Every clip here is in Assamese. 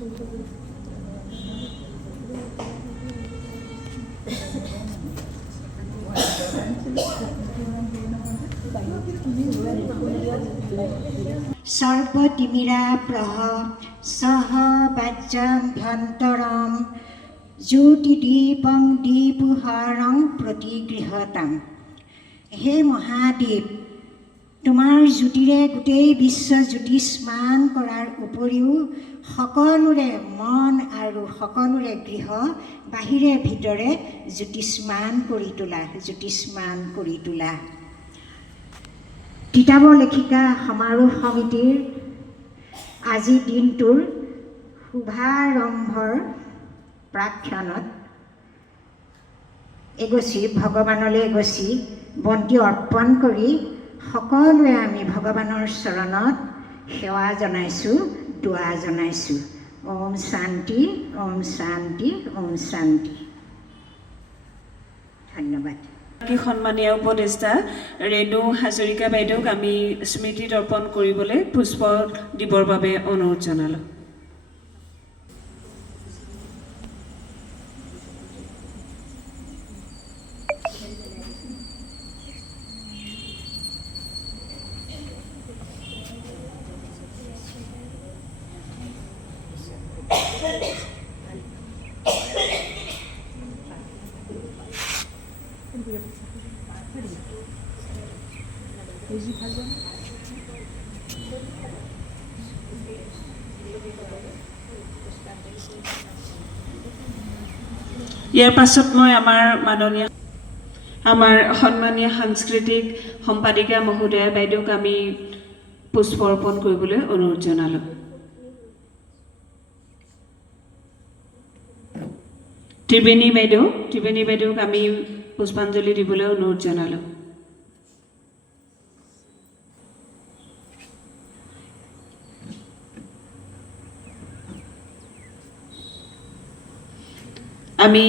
সৰ্বতিমিৰা প্ৰহ সহ বাজ্যম ভ্যন্তৰম জ্যোতিদীপং দীপুহৰং প্ৰতিগৃহতাম। হে মহাদেৱ, তোমাৰ জ্যোতিৰে গোটেই বিশ্ব জ্যোতিষ্মান কৰাৰ উপৰিও সকলোৰে মন আৰু সকলোৰে গৃহ বাহিৰে ভিতৰে জ্যোতিষ্মান কৰি তোলা। তিতাবৰ লেখিকা সমাৰোহ সমিতিৰ আজি দিনটোৰ শুভাৰম্ভৰ প্ৰাক্ষণত এগছি ভগৱানলৈ এগছি বন্তি অৰ্পণ কৰি সকলোৱে আমি ভগৱানৰ চৰণত সেৱা জনাইছোঁ, দোৱা জনাইছোঁ। ওম শান্তি, ওম শান্তি, ওম শান্তি। ধন্যবাদ। সন্মানীয় উপদেষ্টা ৰেণু হাজৰিকা বাইদেউক আমি স্মৃতি দৰ্পণ কৰিবলৈ পুষ্প দিবৰ বাবে অনুৰোধ জনালোঁ। ইয়াৰ পাছত মই আমাৰ সন্মানীয় সাংস্কৃতিক সম্পাদিকা মহোদয়া বাইদেউক আমি পুষ্প অৰ্পণ কৰিবলৈ অনুৰোধ জনালোঁ। ত্ৰিবেণী বাইদেউক আমি পুষ্পাঞ্জলি দিবলৈ অনুৰোধ জনালোঁ। আমি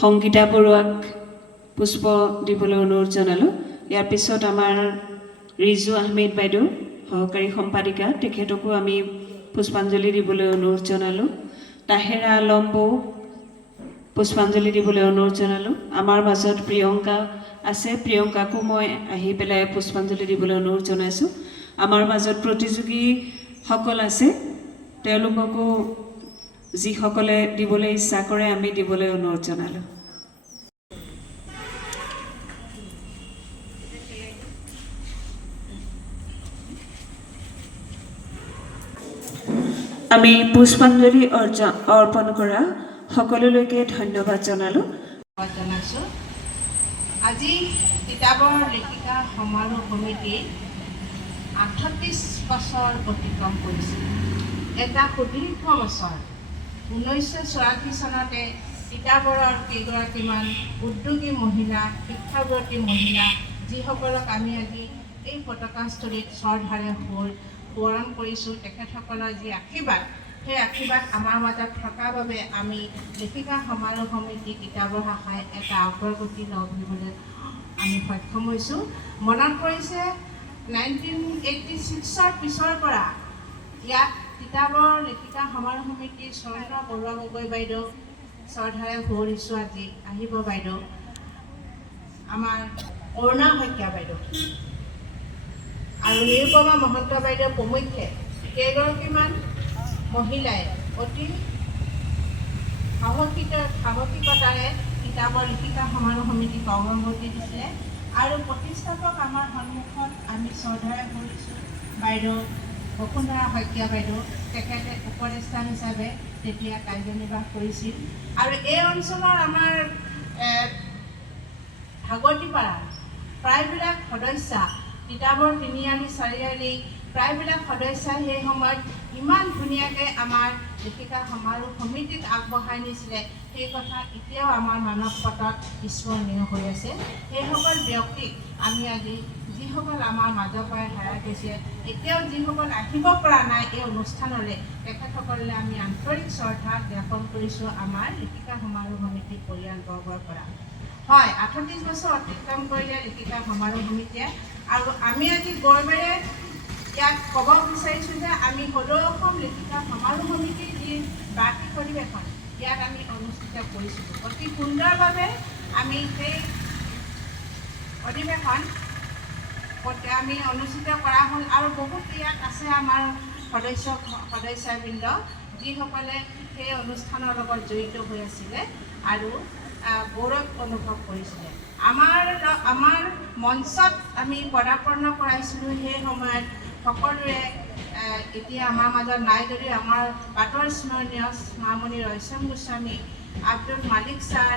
সংগীতা বৰুৱাক পুষ্প দিবলৈ অনুৰোধ জনালোঁ। ইয়াৰ পিছত আমাৰ ৰিজু আহমেদ বাইদেউ সহকাৰী সম্পাদিকা, তেখেতকো আমি পুষ্পাঞ্জলি দিবলৈ অনুৰোধ জনালোঁ। তাহেৰা আলম বৌ পুষ্পাঞ্জলি দিবলৈ অনুৰোধ জনালোঁ। আমাৰ মাজত প্ৰিয়ংকা আছে, প্ৰিয়ংকাকো মই আহি পেলাই পুষ্পাঞ্জলি দিবলৈ অনুৰোধ জনাইছোঁ। আমাৰ মাজত প্ৰতিযোগীসকল আছে, তেওঁলোককো যিসকলে দিবলৈ ইচ্ছা কৰে আমি দিবলৈ অনুৰোধ জনালোঁ। আমি পুষ্পাঞ্জলি অৰ্পণ কৰা সকলোলৈকে ধন্যবাদ জনালোঁ। আজি তিতাবৰ লেখিকা সমাৰোহ সমিতি 38 বছৰ অতিক্ৰম কৰিছে। এটা সুদীৰ্ঘ বছৰ। 1984 চনতে তিতাবৰৰ কেইগৰাকীমান উদ্যোগী মহিলা, শিক্ষাৱতী মহিলা, যিসকলক আমি আজি এই পতাকাস্থলীত শ্ৰদ্ধাৰে সোঁৱৰণ কৰিছোঁ, তেখেতসকলৰ যি আশীৰ্বাদ, সেই আশীৰ্বাদ আমাৰ মাজত থকাৰ বাবে আমি লেখিকা সমাৰোহ সমিতি তিতাবৰ শাখাই এটা অগ্ৰগতি লগ কৰিবলৈ আমি সক্ষম হৈছোঁ। মনত পৰিছে 1986ৰ পিছৰ পৰা ইয়াত তিতাবৰ লেখিকা সমাৰোহ সমিতিৰ স্বৰ্ণ বৰুৱা গগৈ বাইদেউ শ্ৰদ্ধাৰে সুঁৱৰিছোঁ। আজি আহিব বাইদেউ। আমাৰ অৰুণা শইকীয়া বাইদেউ আৰু নিৰুপমা মহন্ত বাইদেউ প্ৰমুখ্যে কেইগৰাকীমান মহিলাই অতি সাহসিকতাৰে তিতাবৰ লেখিকা সমাৰোহ সমিতিক অগ্ৰগতি দিছিলে। আৰু প্ৰতিষ্ঠাপক আমাৰ সন্মুখত আমি শ্ৰদ্ধাৰে সুঁৱৰিছোঁ বাইদেউ বসুন্ধৰা শইকীয়া বাইদেউ। তেখেতে উপদেষ্টা হিচাপে তেতিয়া কাৰ্যনিৰ্বাহ কৰিছিল। আৰু এই অঞ্চলৰ আমাৰ ভাগৱতীপাৰা প্ৰায়বিলাক সদস্যা, তিতাবৰ তিনিআলি চাৰিআলি প্ৰায়বিলাক সদস্যাই সেই সময়ত ইমান ধুনীয়াকৈ আমাৰ লেখিকা সমাৰোহ সমিতিক আগবঢ়াই নিছিলে, সেই কথা এতিয়াও আমাৰ মানৱ পটত স্মৰণীয় হৈ আছে। সেইসকল ব্যক্তিক আমি আজি, যিসকল আমাৰ মাজৰ পৰাই হেৰাই গৈছে, এতিয়াও যিসকল আহিব পৰা নাই এই অনুষ্ঠানলৈ, তেখেতসকললৈ আমি আন্তৰিক শ্ৰদ্ধা জ্ঞাপন কৰিছোঁ আমাৰ লেখিকা সমাৰোহ সমিতিৰ পৰিয়ালবৰ্গৰ পৰা। হয়, 38 বছৰ অতিক্ৰম কৰিলে লেখিকা সমাৰোহ সমিতিয়ে, আৰু আমি আজি গৌৰৱেৰে ইয়াত ক'ব বিচাৰিছোঁ যে আমি সদৌ অসম লেখিকা সমাৰোহ সমিতিৰ যি বাৰ্ষিক অধিৱেশন ইয়াত আমি অনুষ্ঠিত কৰিছিলোঁ। অতি সুন্দৰভাৱে আমি সেই অধিৱেশন আমি অনুষ্ঠিত কৰা হ'ল আৰু বহুত ইয়াত আছে আমাৰ সদস্যবৃন্দ যিসকলে সেই অনুষ্ঠানৰ লগত জড়িত হৈ আছিলে আৰু গৌৰৱ অনুভৱ কৰিছিলে। আমাৰ মঞ্চত আমি পদাৰ্পণ কৰাইছিলোঁ সেই সময়ত সকলোৰে এতিয়া আমাৰ মাজত নাই যদিও আমাৰ বাটৰ স্মৰণীয় মামণি ৰয়চম গোস্বামী, আব্দুল মালিক ছাৰ,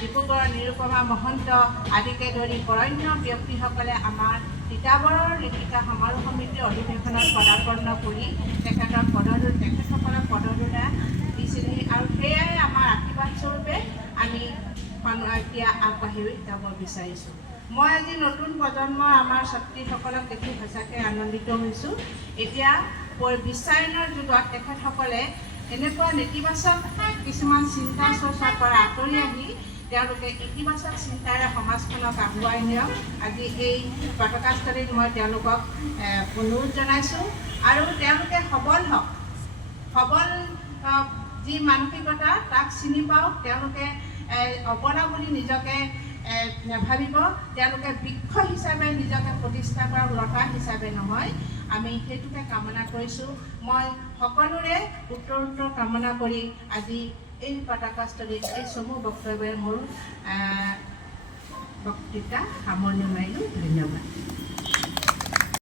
ডিব্ৰুগড় নিৰুপমা মহন্ত আদিকে ধৰি বৰেণ্য ব্যক্তিসকলে আমাৰ তিতাবৰৰ লেখিকা সমাৰোহ সমিতিৰ অধিৱেশনত পদাৰ্পণ কৰি তেখেতসকলক পদধূলা দিছিলেহি আৰু সেয়াই আমাৰ আশীৰ্বাদ স্বৰূপে আমি এতিয়া আগবাঢ়ি যাব বিচাৰিছোঁ। মই আজি নতুন প্ৰজন্মৰ আমাৰ ছাত্ৰীসকলক দেখি সঁচাকৈ আনন্দিত হৈছোঁ। এতিয়া বিশ্বায়নৰ যুগত তেখেতসকলে এনেকুৱা নেতিবাচক কিছুমান চিন্তা চৰ্চাৰ পৰা আঁতৰি আহি তেওঁলোকে ইতিবাচক চিন্তাৰে সমাজখনক আগুৱাই নিয়ক। আজি এই পতাকাস্থলীত মই তেওঁলোকক অনুৰোধ জনাইছোঁ আৰু তেওঁলোকে সবল হওক, সবল যি মানসিকতা তাক চিনি পাওক। তেওঁলোকে অবলা বুলি নিজকে নাভাবিব, তেওঁলোকে বৃক্ষ হিচাপে নিজকে প্ৰতিষ্ঠা কৰা লতা হিচাপে নহয়। আমি সেইটোকে কামনা কৰিছোঁ। মই সকলোৰে উত্তৰ কামনা কৰি আজি এই পতাকাস্থলীত এই চমু বক্তব্যৰে মোৰ বক্তৃতা সামৰণি মাৰিলোঁ। ধন্যবাদ।